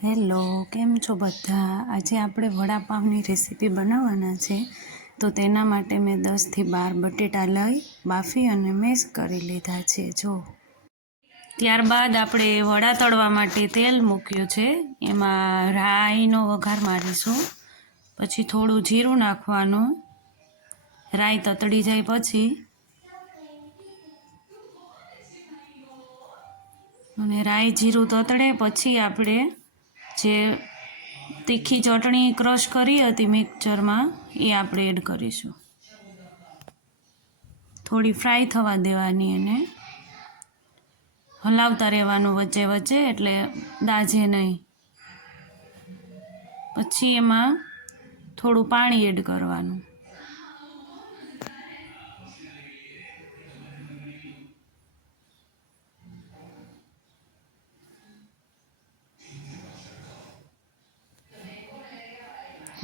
Hello, કેમ છો બધા? આજે આપણે વડાપાવની રેસીપી બનાવવાના છે. તો તેના માટે મેં 10થી 12 બટેટા લઈ બાફી અને મેશ કરી લીધા છે. જો ત્યારબાદ આપણે વડા તળવા માટે તેલ મૂક્યું છે. એમાં રાઈનો વઘાર મારીશું. પછી થોડું જીરું નાખવાનું. રાઈ તતડી જાય પછી અને રાઈ જીરું તતડે પછી આપણે જે તીખી ચટણી ક્રશ કરી હતી મિક્સરમાં એ આપણે એડ કરીશું. થોડી ફ્રાય થવા દેવાની એને હલાવતા રહેવાનું વચ્ચે વચ્ચે એટલે દાઝે નહીં. પછી એમાં થોડું પાણી એડ કરવાનું.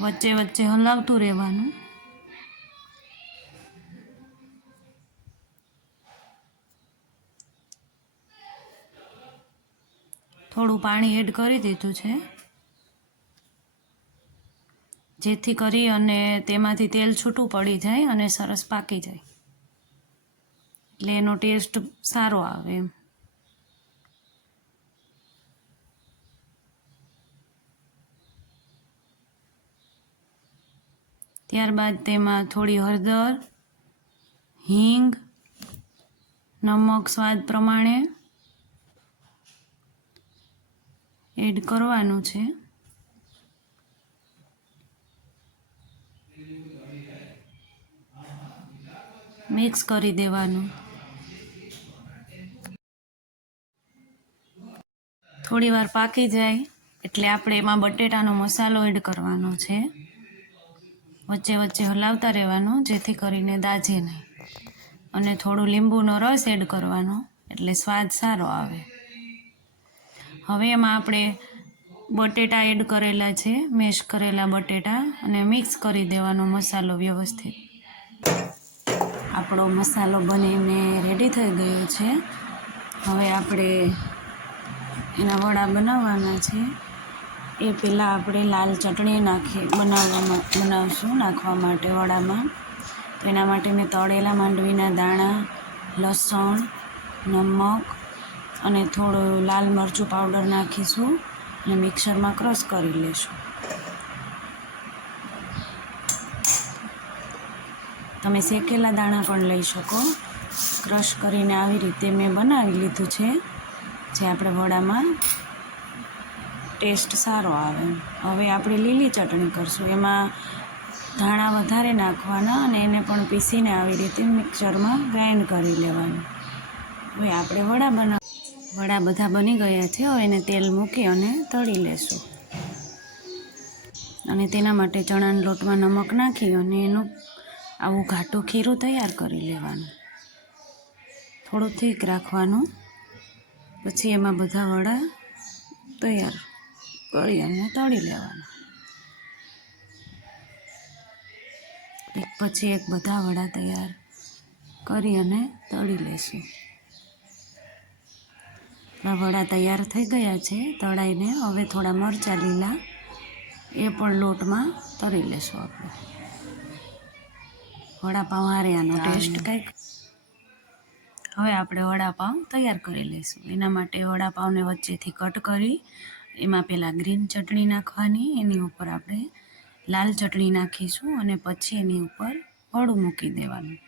વચ્ચે વચ્ચે હલાવતું રહેવાનું. થોડું પાણી એડ કરી દીધું છે જેથી કરી અને તેમાંથી તેલ છૂટું પડી જાય અને સરસ પાકી જાય એટલે એનો ટેસ્ટ સારો આવે એમ. ત્યારબાદ તેમાં થોડી હળદર, હિંગ, નમક સ્વાદ પ્રમાણે એડ કરવાનું છે. મિક્સ કરી દેવાનું. થોડી વાર પાકી જાય એટલે આપણે એમાં બટેટાનો મસાલો એડ કરવાનો છે. વચ્ચે વચ્ચે હલાવતા રહેવાનું જેથી કરીને દાઝે નહીં. અને થોડું લીંબુનો રસ એડ કરવાનો એટલે સ્વાદ સારો આવે. હવે એમાં આપણે બટેટા એડ કરેલા છે, મેશ કરેલા બટેટા, અને મિક્સ કરી દેવાનો મસાલો વ્યવસ્થિત. આપણો મસાલો બનીને રેડી થઈ ગયો છે. હવે આપણે એના વડા બનાવવાના છે. એ પહેલાં આપણે લાલ ચટણી બનાવશું નાખવા માટે વડામાં. તો એના માટે મેં તળેલા માંડવીના દાણા, લસણ, નમક અને થોડું લાલ મરચું પાવડર નાખીશું અને મિક્સરમાં ક્રશ કરી લઈશું. તમે શેકેલા દાણા પણ લઈ શકો. ક્રશ કરીને આવી રીતે મેં બનાવી લીધું છે જે આપણે વડામાં ટેસ્ટ સારો આવે. હવે આપણે લીલી ચટણી કરશું. એમાં ધાણા વધારે નાખવાના અને એને પણ પીસીને આવી રીતે મિક્સરમાં ગ્રાઇન્ડ કરી લેવાનું. હવે આપણે વડા બધા બની ગયા છે. હવે એને તેલ મૂકી અને તળી લેશું. અને તેના માટે ચણાના લોટમાં નમક નાખી અને એનું આવું ઘાટું ખીરું તૈયાર કરી લેવાનું. થોડું થીક રાખવાનું. પછી એમાં બધા વડા તૈયાર કરી અને તળી લેવાના. એક પછી એક બધા વડા તૈયાર કરી અને તળી લેશું. આ વડા તૈયાર થઈ ગયા છે તળાઈને. હવે થોડા મરચાં લીલા એ પણ લોટમાં તળી લેશું આપણે. વડાપાઉં હારે આનો ટેસ્ટ કંઈક. હવે આપણે વડાપાઉં તૈયાર કરી લઈશું. એના માટે વડાપાઉંને વચ્ચેથી કટ કરી એમાં પહેલાં ગ્રીન ચટણી નાખવાની, એની ઉપર આપણે લાલ ચટણી નાખીશું અને પછી એની ઉપર વડું મૂકી દેવાનું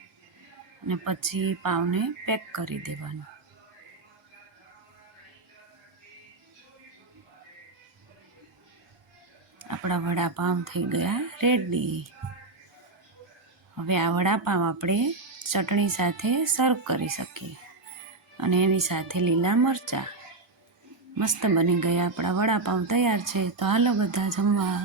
અને પછી પાઉંને પેક કરી દેવાનું. આપણા વડાપાઉં થઈ ગયા રેડી. હવે આ વડાપાઉં આપણે ચટણી સાથે સર્વ કરી શકીએ અને એની સાથે લીલા મરચાં. મસ્ત બની ગયા આપણા વડાપાઉં તૈયાર છે. તો હાલો બધા જમવા.